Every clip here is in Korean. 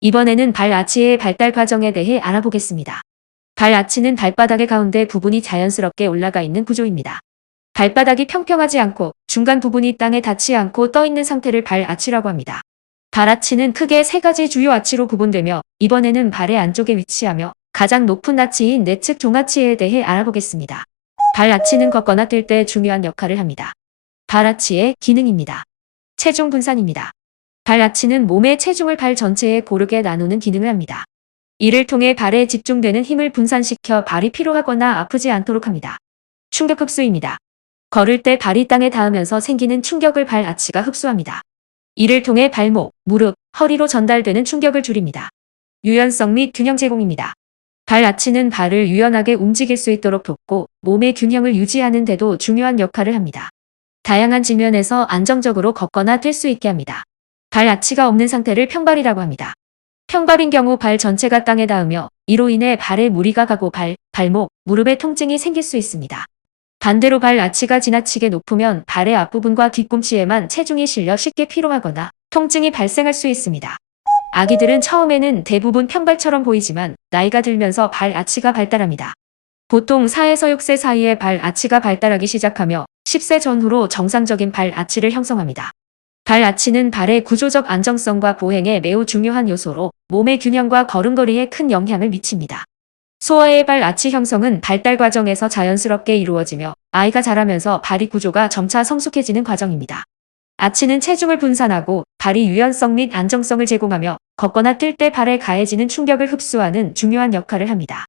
이번에는 발 아치의 발달 과정에 대해 알아보겠습니다. 발 아치는 발바닥의 가운데 부분이 자연스럽게 올라가 있는 구조입니다. 발바닥이 평평하지 않고 중간 부분이 땅에 닿지 않고 떠 있는 상태를 발 아치라고 합니다. 발 아치는 크게 세 가지 주요 아치로 구분되며 이번에는 발의 안쪽에 위치하며 가장 높은 아치인 내측 종아치에 대해 알아보겠습니다. 발 아치는 걷거나 뛸 때 중요한 역할을 합니다. 발 아치의 기능입니다. 체중 분산입니다. 발 아치는 몸의 체중을 발 전체에 고르게 나누는 기능을 합니다. 이를 통해 발에 집중되는 힘을 분산시켜 발이 피로하거나 아프지 않도록 합니다. 충격 흡수입니다. 걸을 때 발이 땅에 닿으면서 생기는 충격을 발 아치가 흡수합니다. 이를 통해 발목, 무릎, 허리로 전달되는 충격을 줄입니다. 유연성 및 균형 제공입니다. 발 아치는 발을 유연하게 움직일 수 있도록 돕고 몸의 균형을 유지하는 데도 중요한 역할을 합니다. 다양한 지면에서 안정적으로 걷거나 뛸 수 있게 합니다. 발 아치가 없는 상태를 평발이라고 합니다. 평발인 경우 발 전체가 땅에 닿으며 이로 인해 발에 무리가 가고 발목, 무릎에 통증이 생길 수 있습니다. 반대로 발 아치가 지나치게 높으면 발의 앞부분과 뒤꿈치에만 체중이 실려 쉽게 피로하거나 통증이 발생할 수 있습니다. 아기들은 처음에는 대부분 평발처럼 보이지만 나이가 들면서 발 아치가 발달합니다. 보통 4에서 6세 사이에 발 아치가 발달하기 시작하며 10세 전후로 정상적인 발 아치를 형성합니다. 발 아치는 발의 구조적 안정성과 보행에 매우 중요한 요소로 몸의 균형과 걸음걸이에 큰 영향을 미칩니다. 소아의 발 아치 형성은 발달 과정에서 자연스럽게 이루어지며 아이가 자라면서 발이 구조가 점차 성숙해지는 과정입니다. 아치는 체중을 분산하고 발이 유연성 및 안정성을 제공하며 걷거나 뛸 때 발에 가해지는 충격을 흡수하는 중요한 역할을 합니다.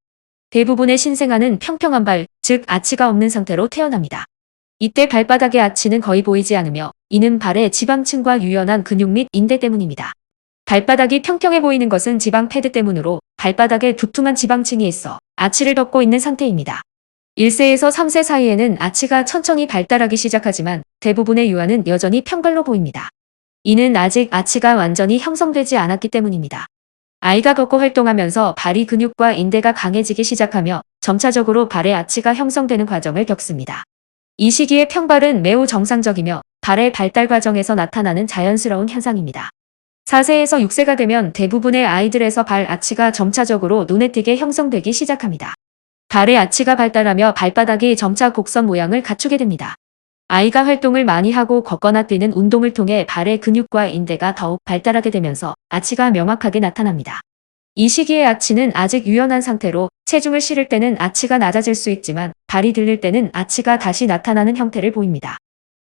대부분의 신생아는 평평한 발, 즉 아치가 없는 상태로 태어납니다. 이때 발바닥의 아치는 거의 보이지 않으며 이는 발의 지방층과 유연한 근육 및 인대 때문입니다. 발바닥이 평평해 보이는 것은 지방 패드 때문으로 발바닥에 두툼한 지방층이 있어 아치를 덮고 있는 상태입니다. 1세에서 3세 사이에는 아치가 천천히 발달하기 시작하지만 대부분의 유아는 여전히 평발로 보입니다. 이는 아직 아치가 완전히 형성되지 않았기 때문입니다. 아이가 걷고 활동하면서 발이 근육과 인대가 강해지기 시작하며 점차적으로 발의 아치가 형성되는 과정을 겪습니다. 이 시기의 평발은 매우 정상적이며 발의 발달 과정에서 나타나는 자연스러운 현상입니다. 4세에서 6세가 되면 대부분의 아이들에서 발 아치가 점차적으로 눈에 띄게 형성되기 시작합니다. 발의 아치가 발달하며 발바닥이 점차 곡선 모양을 갖추게 됩니다. 아이가 활동을 많이 하고 걷거나 뛰는 운동을 통해 발의 근육과 인대가 더욱 발달하게 되면서 아치가 명확하게 나타납니다. 이 시기의 아치는 아직 유연한 상태로 체중을 실을 때는 아치가 낮아질 수 있지만 발이 들릴 때는 아치가 다시 나타나는 형태를 보입니다.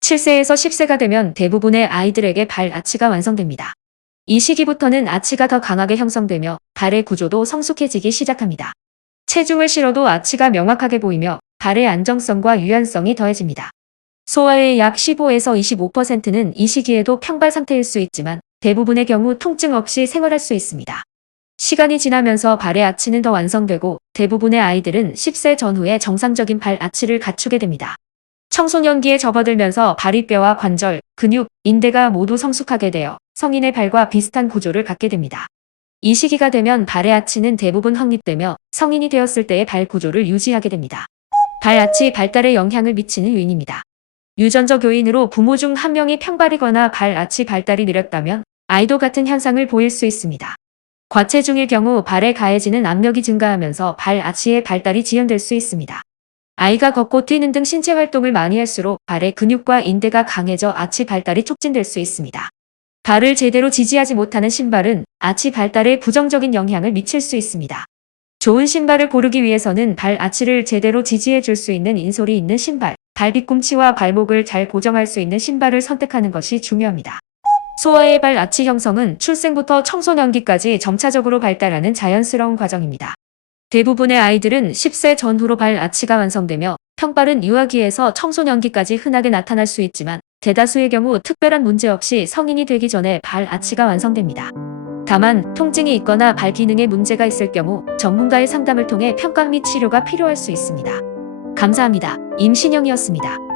7세에서 10세가 되면 대부분의 아이들에게 발 아치가 완성됩니다. 이 시기부터는 아치가 더 강하게 형성되며 발의 구조도 성숙해지기 시작합니다. 체중을 실어도 아치가 명확하게 보이며 발의 안정성과 유연성이 더해집니다. 소아의 약 15에서 25%는 이 시기에도 평발 상태일 수 있지만 대부분의 경우 통증 없이 생활할 수 있습니다. 시간이 지나면서 발의 아치는 더 완성되고 대부분의 아이들은 10세 전후에 정상적인 발 아치를 갖추게 됩니다. 청소년기에 접어들면서 발이 뼈와 관절, 근육, 인대가 모두 성숙하게 되어 성인의 발과 비슷한 구조를 갖게 됩니다. 이 시기가 되면 발의 아치는 대부분 확립되며 성인이 되었을 때의 발 구조를 유지하게 됩니다. 발 아치 발달에 영향을 미치는 요인입니다. 유전적 요인으로 부모 중 한 명이 평발이거나 발 아치 발달이 느렸다면 아이도 같은 현상을 보일 수 있습니다. 과체중일 경우 발에 가해지는 압력이 증가하면서 발 아치의 발달이 지연될 수 있습니다. 아이가 걷고 뛰는 등 신체 활동을 많이 할수록 발의 근육과 인대가 강해져 아치 발달이 촉진될 수 있습니다. 발을 제대로 지지하지 못하는 신발은 아치 발달에 부정적인 영향을 미칠 수 있습니다. 좋은 신발을 고르기 위해서는 발 아치를 제대로 지지해 줄 수 있는 인솔이 있는 신발, 발 뒤꿈치와 발목을 잘 고정할 수 있는 신발을 선택하는 것이 중요합니다. 소아의 발 아치 형성은 출생부터 청소년기까지 점차적으로 발달하는 자연스러운 과정입니다. 대부분의 아이들은 10세 전후로 발 아치가 완성되며 평발은 유아기에서 청소년기까지 흔하게 나타날 수 있지만 대다수의 경우 특별한 문제 없이 성인이 되기 전에 발 아치가 완성됩니다. 다만 통증이 있거나 발 기능에 문제가 있을 경우 전문가의 상담을 통해 평가 및 치료가 필요할 수 있습니다. 감사합니다. 임신영이었습니다.